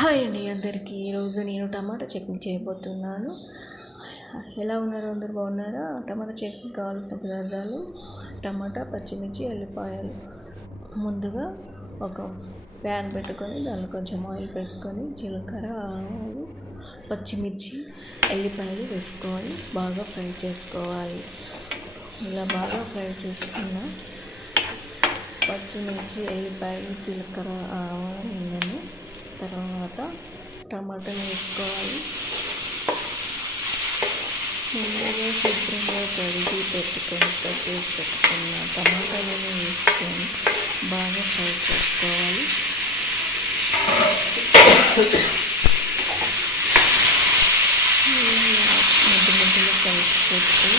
Hi అండి అందరికీ. ఈరోజు నేను టమాటా చట్నీ చేయబోతున్నాను. ఎలా ఉన్నారు? అందరు బాగున్నారా? టమాటా చట్నీ కావాల్సిన పదార్థాలు: టమాటా, పచ్చిమిర్చి, ఎల్లిపాయలు. ముందుగా ఒక ప్యాన్ పెట్టుకొని దానిలో కొంచెం ఆయిల్ వేసుకొని జీలకర్ర, ఆవాలు, పచ్చిమిర్చి, ఎల్లిపాయలు వేసుకొని బాగా ఫ్రై చేసుకోవాలి. ఇలా బాగా ఫ్రై చేసుకున్న పచ్చిమిర్చి, ఎల్లిపాయలు, జీలకర్ర, ఆవాలు తర్వాత టమాటాలు వేసుకోవాలి. ముందుగా శుభ్రంగా కడిగి కట్ చేసి పెట్టుకున్న టమాటాలను వేసుకొని బాగా ఫ్రై చేసుకోవాలి. మధ్య మధ్యలో కలుపుకొచ్చి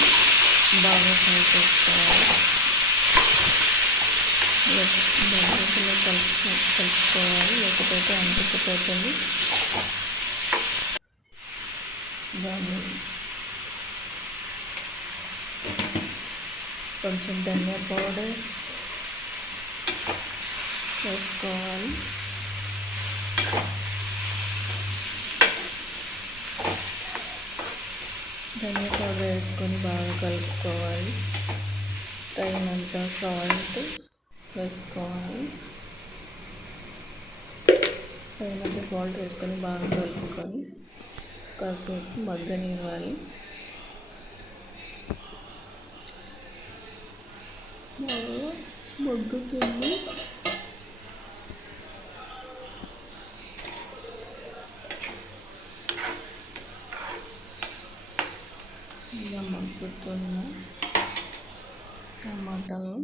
బాగా ఫ్రై చేసుకోవాలి. దాంట్లో కలుపుకోవాలి, లేకపోతే అంటుకుపోతుంది. దాన్ని కొంచెం ధనియా పౌడర్ వేసుకోవాలి. ధనియా పౌడర్ వేసుకొని బాగా కలుపుకోవాలి. తగినంత సాల్ట్ వేసుకోవాలి. తగినంత సాల్ట్ వేసుకొని బాగా కలుపుకొని కాసేపు మగ్గనివ్వాలి. బాగా మగ్గుతుంది. ఇలా మగ్గుతున్న టమాటాలు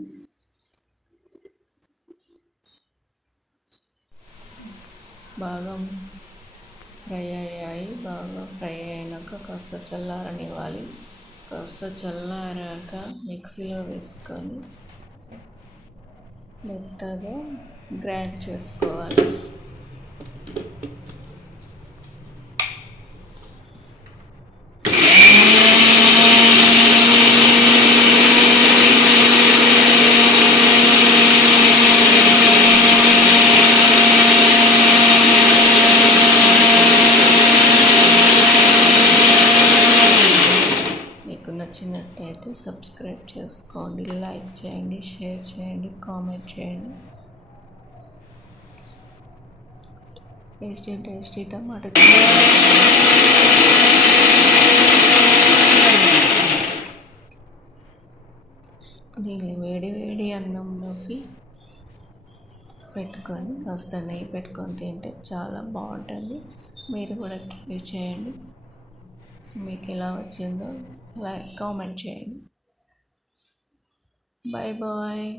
బాగా ఫ్రై అయ్యాయి. బాగా ఫ్రై అయినాక కాస్త చల్లారనివ్వాలి. కాస్త చల్లారాక మిక్సీలో వేసుకొని మెత్తగా గ్రైండ్ చేసుకోవాలి. నచ్చినట్టయితే సబ్స్క్రైబ్ చేసుకోండి, లైక్ చేయండి, షేర్ చేయండి, కామెంట్ చేయండి. టేస్టీ టమాటా దీన్ని వేడి అన్నంలోకి పెట్టుకొని కాస్త నెయ్యి పెట్టుకొని తింటే చాలా బాగుంటుంది. మీరు కూడా ట్రై చేయండి. మీకు ఎలా వచ్చిందో కామెంట్ చేయండి. బాయ్.